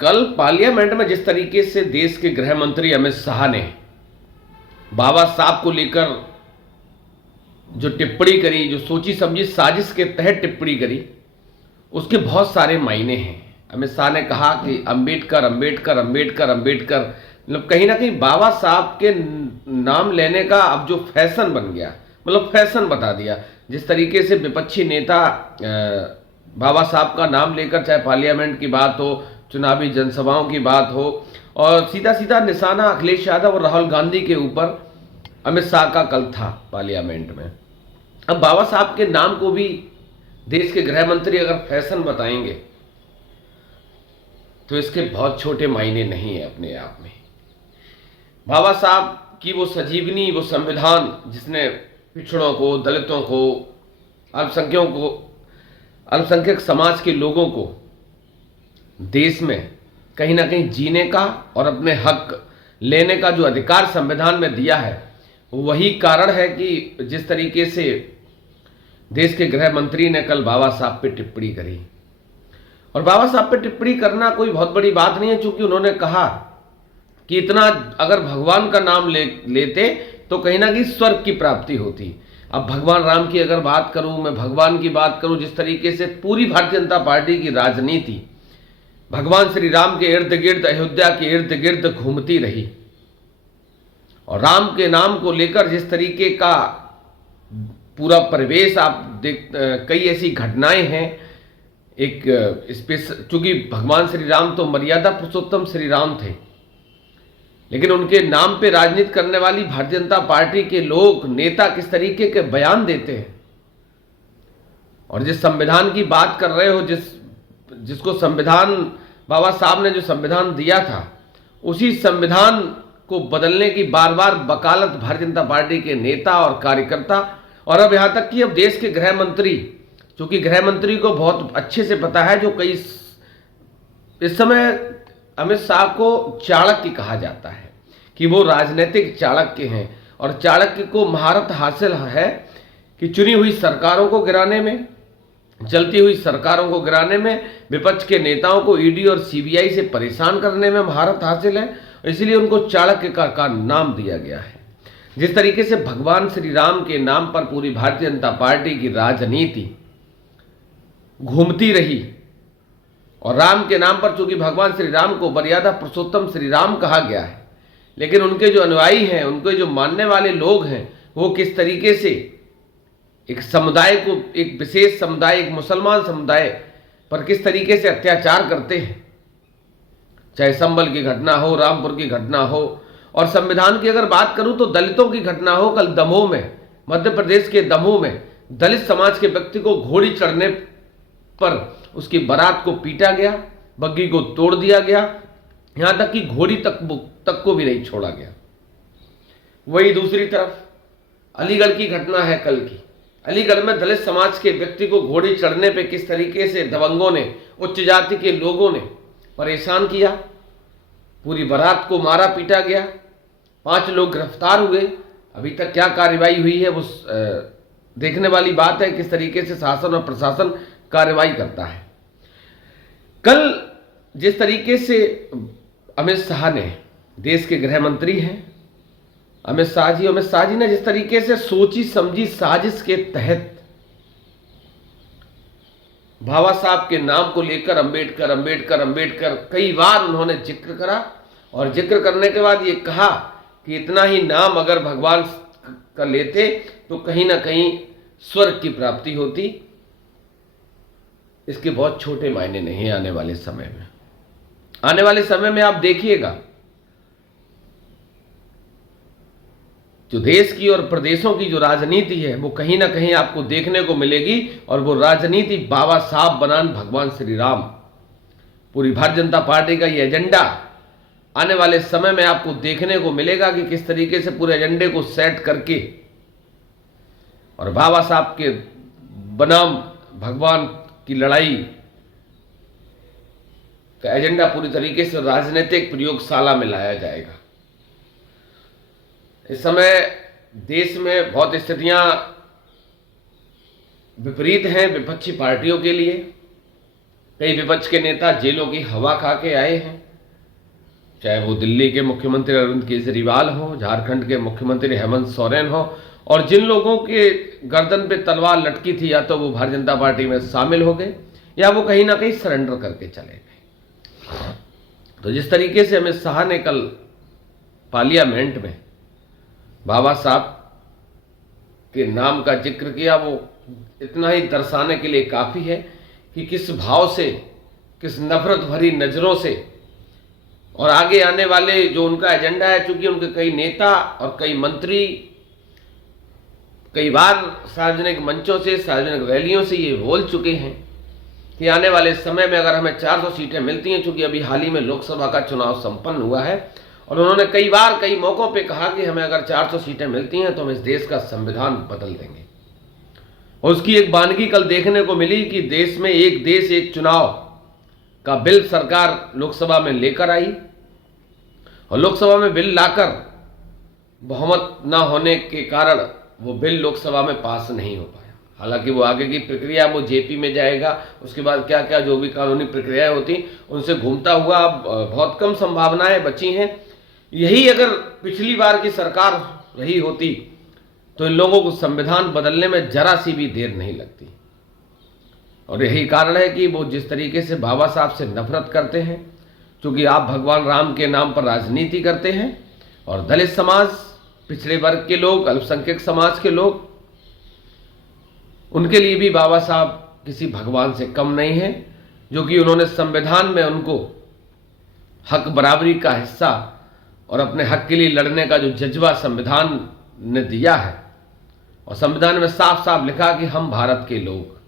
कल पार्लियामेंट में जिस तरीके से देश के गृह मंत्री अमित शाह ने बाबा साहब को लेकर जो टिप्पणी करी, जो सोची समझी साजिश के तहत टिप्पणी करी, उसके बहुत सारे मायने हैं। अमित शाह ने कहा कि अंबेडकर अंबेडकर अंबेडकर अंबेडकर, मतलब कहीं ना कहीं बाबा साहब के नाम लेने का अब जो फैशन बन गया, मतलब फैशन बता दिया। जिस तरीके से विपक्षी नेता बाबा साहब का नाम लेकर, चाहे पार्लियामेंट की बात हो, चुनावी जनसभाओं की बात हो, और सीधा सीधा निशाना अखिलेश यादव और राहुल गांधी के ऊपर अमित शाह का कल था पार्लियामेंट में। अब बाबा साहब के नाम को भी देश के गृह मंत्री अगर फैशन बताएंगे तो इसके बहुत छोटे मायने नहीं है अपने आप में। बाबा साहब की वो सजीवनी, वो संविधान जिसने पिछड़ों को, दलितों को, अल्पसंख्यक समाज के लोगों को देश में कहीं ना कहीं जीने का और अपने हक लेने का जो अधिकार संविधान में दिया है, वही कारण है कि जिस तरीके से देश के गृह मंत्री ने कल बाबा साहब पे टिप्पणी करी। और बाबा साहब पे टिप्पणी करना कोई बहुत बड़ी बात नहीं है, क्योंकि उन्होंने कहा कि इतना अगर भगवान का नाम लेते तो कहीं ना कहीं स्वर्ग की प्राप्ति होती। अब भगवान राम की अगर बात करूं, मैं भगवान की बात करूं, जिस तरीके से पूरी भारतीय जनता पार्टी की राजनीति भगवान श्री राम के इर्द गिर्द, अयोध्या के इर्द गिर्द घूमती रही, और राम के नाम को लेकर जिस तरीके का पूरा परिवेश आप कई ऐसी घटनाएं हैं। एक चूंकि भगवान श्री राम तो मर्यादा पुरुषोत्तम श्री राम थे, लेकिन उनके नाम पे राजनीति करने वाली भारतीय जनता पार्टी के लोग, नेता किस तरीके के बयान देते हैं। और जिस संविधान की बात कर रहे हो, जिसको संविधान, बाबा साहब ने जो संविधान दिया था, उसी संविधान को बदलने की बार बार वकालत भारतीय जनता पार्टी के नेता और कार्यकर्ता, और अब यहां तक कि अब देश के गृह मंत्री, क्योंकि गृह मंत्री को बहुत अच्छे से पता है, जो कई इस समय अमित शाह को चाणक्य कहा जाता है कि वो राजनीतिक चाणक्य हैं, और चाणक्य को महारत हासिल है कि चुनी हुई सरकारों को गिराने में, चलती हुई सरकारों को गिराने में, विपक्ष के नेताओं को ईडी और सीबीआई से परेशान करने में महारत हासिल है। इसलिए उनको चाणक्य का नाम दिया गया है। जिस तरीके से भगवान श्री राम के नाम पर पूरी भारतीय जनता पार्टी की राजनीति घूमती रही, और राम के नाम पर, चूंकि भगवान श्री राम को मर्यादा पुरुषोत्तम श्री राम कहा गया है, लेकिन उनके जो अनुयायी हैं, उनके जो मानने वाले लोग हैं, वो किस तरीके से एक समुदाय को, एक विशेष समुदाय, एक मुसलमान समुदाय पर किस तरीके से अत्याचार करते हैं। चाहे संभल की घटना हो, रामपुर की घटना हो, और संविधान की अगर बात करूं तो दलितों की घटना हो। कल दमोह में, मध्य प्रदेश के दमोह में दलित समाज के व्यक्ति को घोड़ी चढ़ने पर उसकी बारात को पीटा गया, बग्गी को तोड़ दिया गया, यहां तक कि घोड़ी तक को भी नहीं छोड़ा गया। वही दूसरी तरफ अलीगढ़ की घटना है कल की। अलीगढ़ में दलित समाज के व्यक्ति को घोड़ी चढ़ने पे किस तरीके से दबंगों ने, उच्च जाति के लोगों ने परेशान किया, पूरी बारात को मारा पीटा गया, 5 लोग गिरफ्तार हुए। अभी तक क्या कार्रवाई हुई है वो देखने वाली बात है, किस तरीके से शासन और प्रशासन कार्रवाई करता है। कल जिस तरीके से अमित शाह ने, देश के गृह मंत्री हैं अमित शाह जी ने जिस तरीके से सोची समझी साजिश के तहत बाबा साहब के नाम को लेकर अंबेडकर अंबेडकर अंबेडकर कई बार उन्होंने जिक्र करा, और जिक्र करने के बाद ये कहा कि इतना ही नाम अगर भगवान का लेते तो कहीं ना कहीं स्वर्ग की प्राप्ति होती। इसके बहुत छोटे मायने नहीं है आने वाले समय में। आने वाले समय में आप देखिएगा, जो देश की और प्रदेशों की जो राजनीति है, वो कहीं ना कहीं आपको देखने को मिलेगी, और वो राजनीति बाबा साहब बनाम भगवान श्री राम, पूरी भारतीय जनता पार्टी का ये एजेंडा आने वाले समय में आपको देखने को मिलेगा कि किस तरीके से पूरे एजेंडे को सेट करके और बाबा साहब के बनाम भगवान की लड़ाई का एजेंडा पूरी तरीके से राजनीतिक प्रयोगशाला में लाया जाएगा। इस समय देश में बहुत स्थितियां विपरीत हैं विपक्षी पार्टियों के लिए। कई विपक्ष के नेता जेलों की हवा खा के आए हैं, चाहे वो दिल्ली के मुख्यमंत्री अरविंद केजरीवाल हो, झारखंड के मुख्यमंत्री हेमंत सोरेन हो, और जिन लोगों के गर्दन पे तलवार लटकी थी या तो वो भारतीय जनता पार्टी में शामिल हो गए या वो कहीं ना कहीं सरेंडर करके चले गए। तो जिस तरीके से अमित शाह ने कल पार्लियामेंट में बाबा साहब के नाम का जिक्र किया, वो इतना ही दर्शाने के लिए काफ़ी है कि किस भाव से, किस नफरत भरी नज़रों से, और आगे आने वाले जो उनका एजेंडा है, चूंकि उनके कई नेता और कई मंत्री कई बार सार्वजनिक मंचों से, सार्वजनिक रैलियों से ये बोल चुके हैं कि आने वाले समय में अगर हमें 400 सीटें मिलती हैं, चूंकि अभी हाल ही में लोकसभा का चुनाव संपन्न हुआ है, और उन्होंने कई बार कई मौक़ों पे कहा कि हमें अगर 400 सीटें मिलती हैं तो हम इस देश का संविधान बदल देंगे। और उसकी एक बानगी कल देखने को मिली कि देश में एक देश एक चुनाव का बिल सरकार लोकसभा में लेकर आई, और लोकसभा में बिल लाकर बहुमत न होने के कारण वो बिल लोकसभा में पास नहीं हो पाया। हालांकि वो आगे की प्रक्रिया, वो जेपी में जाएगा, उसके बाद क्या क्या जो भी कानूनी प्रक्रियाएं होती उनसे घूमता हुआ अब बहुत कम संभावनाएं बची हैं। यही अगर पिछली बार की सरकार रही होती तो इन लोगों को संविधान बदलने में जरा सी भी देर नहीं लगती। और यही कारण है कि वो जिस तरीके से बाबा साहब से नफरत करते हैं, क्योंकि आप भगवान राम के नाम पर राजनीति करते हैं, और दलित समाज, पिछड़े वर्ग के लोग, अल्पसंख्यक समाज के लोग, उनके लिए भी बाबा साहब किसी भगवान से कम नहीं है, जो कि उन्होंने संविधान में उनको हक बराबरी का हिस्सा और अपने हक के लिए लड़ने का जो जज्बा संविधान ने दिया है, और संविधान में साफ साफ लिखा कि हम भारत के लोग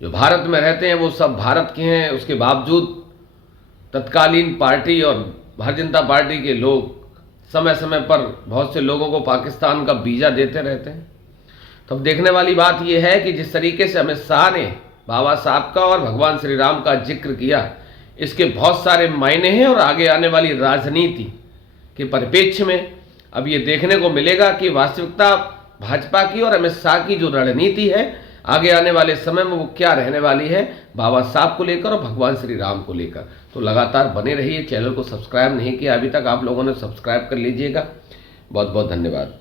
जो भारत में रहते हैं वो सब भारत के हैं। उसके बावजूद तत्कालीन पार्टी और भारतीय जनता पार्टी के लोग समय समय पर बहुत से लोगों को पाकिस्तान का वीज़ा देते रहते हैं। तो अब देखने वाली बात यह है कि जिस तरीके से अमित शाह ने बाबा साहब का और भगवान श्री राम का जिक्र किया, इसके बहुत सारे मायने हैं, और आगे आने वाली राजनीति के परिप्रेक्ष्य में अब ये देखने को मिलेगा कि वास्तविकता भाजपा की और अमित शाह की जो रणनीति है आगे आने वाले समय में वो क्या रहने वाली है बाबा साहब को लेकर और भगवान श्री राम को लेकर। तो लगातार बने रहिए। चैनल को सब्सक्राइब नहीं किया अभी तक आप लोगों ने, सब्सक्राइब कर लीजिएगा। बहुत बहुत धन्यवाद।